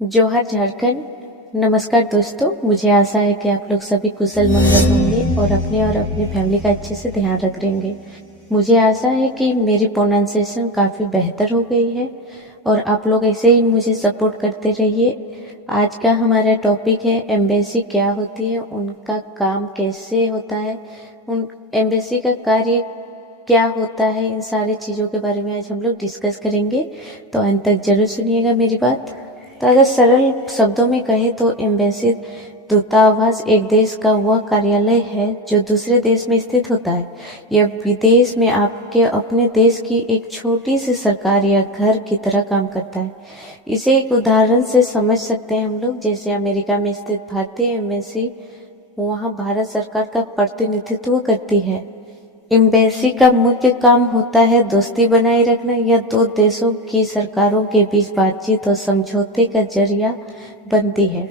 जोहार झारखंड। नमस्कार दोस्तों, मुझे आशा है कि आप लोग सभी कुशल मंगल होंगे और अपने फैमिली का अच्छे से ध्यान रख रहेंगे। मुझे आशा है कि मेरी प्रोनाउंसिएशन काफ़ी बेहतर हो गई है और आप लोग ऐसे ही मुझे सपोर्ट करते रहिए। आज का हमारा टॉपिक है एम्बेसी क्या होती है, उनका काम कैसे होता है, उन एम्बेसी का कार्य क्या होता है, इन सारी चीज़ों के बारे में आज हम लोग डिस्कस करेंगे। तो अंत तक जरूर सुनिएगा मेरी बात। तो अगर सरल शब्दों में कहे तो एम्बेसी दूतावास एक देश का वह कार्यालय है जो दूसरे देश में स्थित होता है। यह विदेश में आपके अपने देश की एक छोटी सी सरकार या घर की तरह काम करता है। इसे एक उदाहरण से समझ सकते हैं हम लोग, जैसे अमेरिका में स्थित भारतीय एम्बेसी वहाँ भारत सरकार का प्रतिनिधित्व करती है। एम्बेसी का मुख्य काम होता है दोस्ती बनाए रखना या दो देशों की सरकारों के बीच बातचीत और समझौते का जरिया बनती है।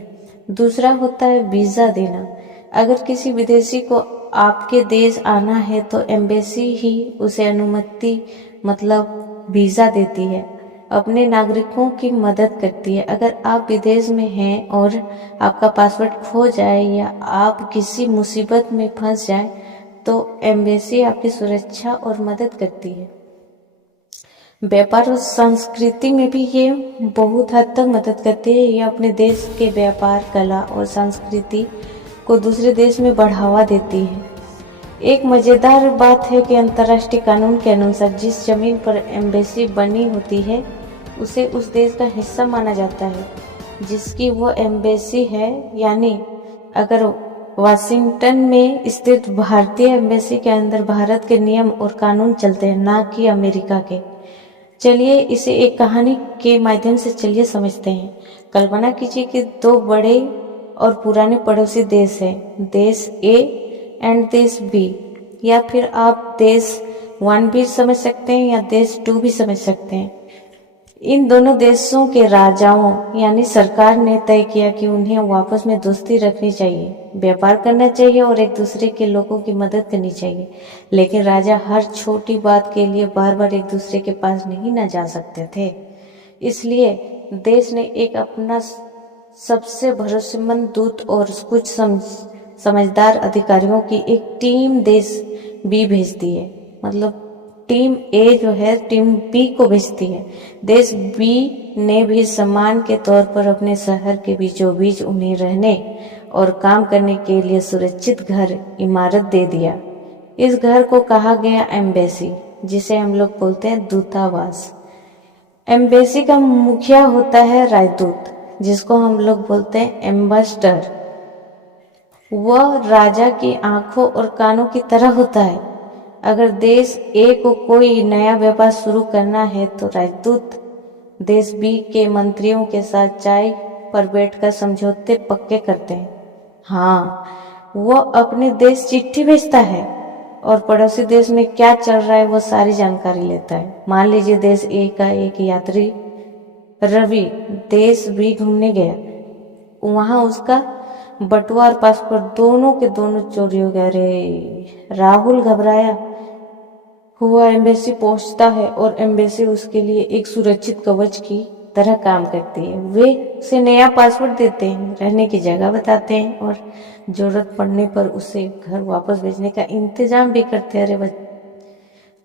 दूसरा होता है वीज़ा देना। अगर किसी विदेशी को आपके देश आना है तो एम्बेसी ही उसे अनुमति मतलब वीज़ा देती है, अपने नागरिकों की मदद करती है। अगर आप विदेश में हैं और आपका पासपोर्ट खो जाए या आप किसी मुसीबत में फंस जाए तो एम्बेसी आपकी सुरक्षा और मदद करती है। व्यापार और संस्कृति में भी ये बहुत हद तक मदद करती है। ये अपने देश के व्यापार, कला और संस्कृति को दूसरे देश में बढ़ावा देती है। एक मज़ेदार बात है कि अंतर्राष्ट्रीय कानून के अनुसार जिस जमीन पर एम्बेसी बनी होती है उसे उस देश का हिस्सा माना जाता है जिसकी वो एम्बेसी है। यानी अगर वाशिंगटन में स्थित भारतीय एम्बेसी के अंदर भारत के नियम और कानून चलते हैं, ना कि अमेरिका के। चलिए इसे एक कहानी के माध्यम से चलिए समझते हैं। कल्पना कीजिए कि दो बड़े और पुराने पड़ोसी देश हैं, देश ए एंड देश बी, या फिर आप देश 1 भी समझ सकते हैं या देश 2 भी समझ सकते हैं। इन दोनों देशों के राजाओं यानी सरकार ने तय किया कि उन्हें आपस में दोस्ती रखनी चाहिए, व्यापार करना चाहिए और एक दूसरे के लोगों की मदद करनी चाहिए। लेकिन राजा हर छोटी बात के लिए बार बार एक दूसरे के पास नहीं न जा सकते थे। इसलिए देश ने एक अपना सबसे भरोसेमंद दूत और कुछ समझदार अधिकारियों की एक टीम देश बी भेजती है। मतलब टीम ए जो है टीम बी को भेजती है। देश बी ने भी सम्मान के तौर पर अपने शहर के बीचों बीच उन्हें रहने और काम करने के लिए सुरक्षित घर इमारत दे दिया। इस घर को कहा गया एम्बेसी, जिसे हम लोग बोलते हैं दूतावास। एम्बेसी का मुखिया होता है राजदूत, जिसको हम लोग बोलते हैं एम्बेसडर। वह राजा की आंखों और कानों की तरह होता है। अगर देश ए को कोई नया व्यापार शुरू करना है तो राजदूत देश बी के मंत्रियों के साथ चाय पर बैठकर समझौते पक्के करते हैं। हाँ, वो अपने देश चिट्ठी भेजता है और पड़ोसी देश में क्या चल रहा है वो सारी जानकारी लेता है। मान लीजिए देश ए का एक यात्री रवि देश बी घूमने गया, वहां उसका बटुआ और पासपोर्ट दोनों के दोनों चोरी हो गए। रे राहुल घबराया हुआ एम्बेसी पहुंचता है और एम्बेसी उसके लिए एक सुरक्षित कवच की तरह काम करती है। वे उसे नया पासपोर्ट देते हैं, रहने की जगह बताते हैं और जरूरत पड़ने पर उसे घर वापस भेजने का इंतजाम भी करते हैं। अरे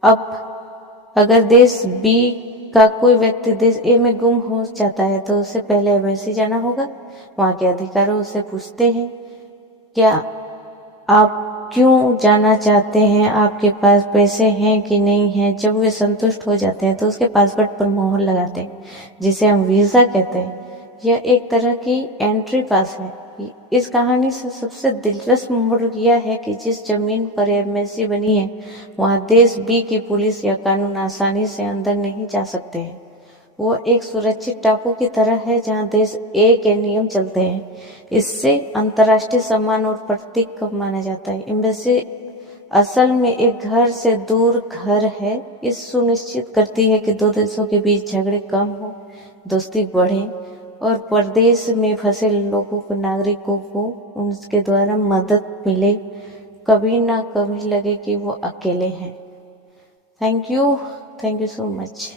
अब अगर देश बी का कोई व्यक्ति देश ए में गुम हो जाता है तो उसे पहले एम्बेसी जाना होगा। वहाँ के अधिकारी उससे पूछते हैं, क्या आप क्यों जाना चाहते हैं, आपके पास पैसे हैं कि नहीं हैं। जब वे संतुष्ट हो जाते हैं तो उसके पासपोर्ट पर मोहर लगाते हैं, जिसे हम वीज़ा कहते हैं। यह एक तरह की एंट्री पास है। इस कहानी से सबसे दिलचस्प मोड़ यह है कि जिस जमीन पर एम्बेसी बनी है वहाँ देश बी की पुलिस या कानून आसानी से अंदर नहीं जा सकते हैं। वो एक सुरक्षित टापू की तरह है जहाँ देश ए के नियम चलते हैं। इससे अंतर्राष्ट्रीय सम्मान और प्रतीक माना जाता है। एम्बेसी असल में एक घर से दूर घर है। इस सुनिश्चित करती है कि दो देशों के बीच झगड़े कम हो, दोस्ती बढ़े और परदेश में फंसे लोगों को, नागरिकों को उनके द्वारा मदद मिले। कभी ना कभी लगे कि वो अकेले हैं। Thank you so much.